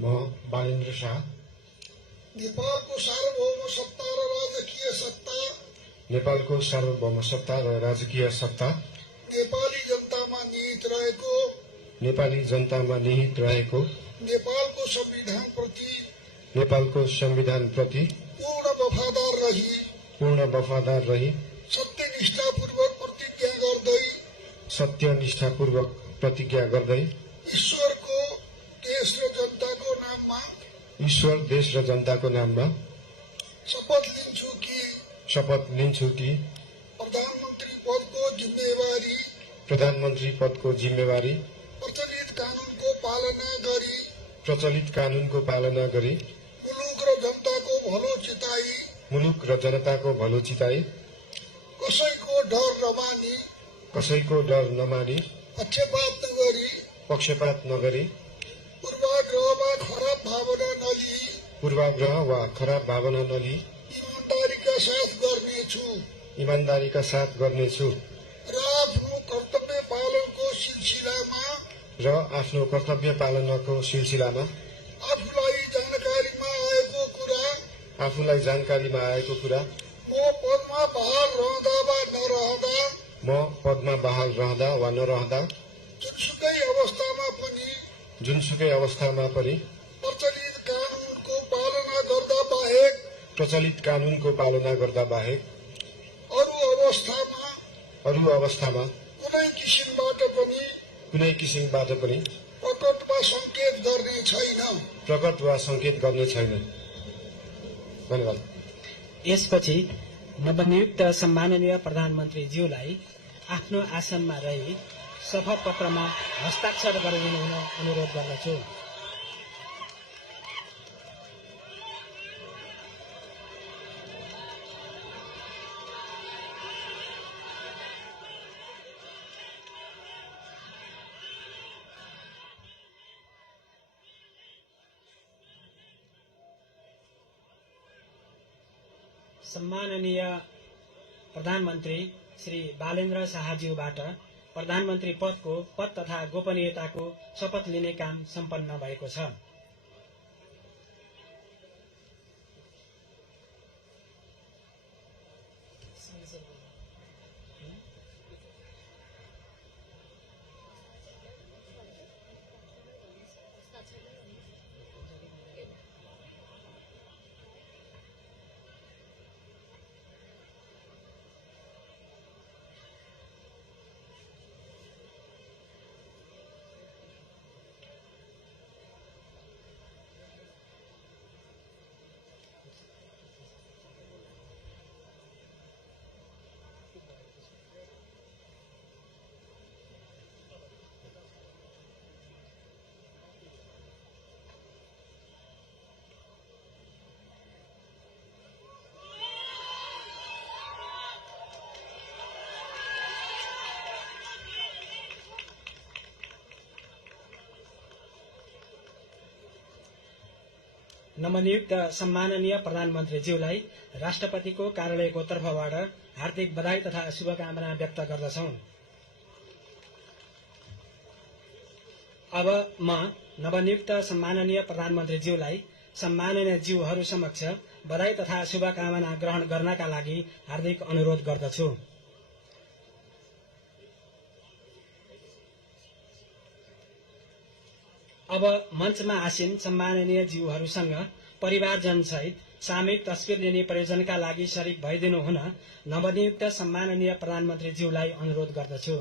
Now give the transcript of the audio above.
म बालेन्द्र शाह नेपालको सार्वभौम सत्ता र राजकीय सत्ता नेपालको सार्वभौम सत्ता र राजकीय सत्ता नेपाली जनतामा निहित रहेको नेपाली जनतामा निहित रहेको नेपालको संविधान प्रति पूर्ण वफादार रही सत्यनिष्ठापूर्वक प्रतिज्ञा गर्दै ईश्वर देश र जनताको नाममा शपथ लिन्छु कि प्रधानमन्त्री पदको जिम्मेवारी प्रचलित कानूनको पालना गरी मुलुक र जनताको भलो चिताई कसैको डर नमानी पक्षपात नगरी पूर्वाग्रह वा खराब भावना नलिई इमानदारीका साथ गर्नेछु र आफ्नो कर्तव्य पालनाको सिलसिलामा आफूलाई जानकारीमा आएको कुरा म पदमा बहाल रहँदा वा नरहँदा जुनसुकै अवस्थामा पनि प्रचलित कानूनको पालना गर्दा बाहेक अरू अवस्थामा कुनै किसिमबाट पनि प्रकट वा संकेत गर्ने छैन। धन्यवाद। यसपछि नवनियुक्त सम्माननीय प्रधानमन्त्रीज्यूलाई आफ्नो आसनमा रही शपथ पत्रमा हस्ताक्षर गरिदिनु हुन अनुरोध गर्दछु। सम्माननीय प्रधानमन्त्री श्री बालेन्द्र शाहज्यूबाट प्रधानमन्त्री पदको पद तथा गोपनीयताको शपथ लिने काम सम्पन्न भएको छ। नवनियुक्त सम्माननीय प्रधानमन्त्रीज्यूलाई राष्ट्रपतिको कार्यालयको तर्फबाट हार्दिक बधाई तथा शुभकामना व्यक्त गर्दछौं। अब म नवनियुक्त सम्माननीय प्रधानमन्त्रीज्यूलाई सम्माननीय ज्यूहरू समक्ष बधाई तथा शुभकामना ग्रहण गर्नका लागि हार्दिक अनुरोध गर्दछु। अब मञ्चमा आसीन सम्माननीय ज्यूहरूसँग परिवारजन सहित सामूहिक तस्बिर लिने प्रयोजनका लागि शरीक भइदिनु हुन नवनियुक्त सम्माननीय प्रधानमन्त्रीज्यूलाई अनुरोध गर्दछु।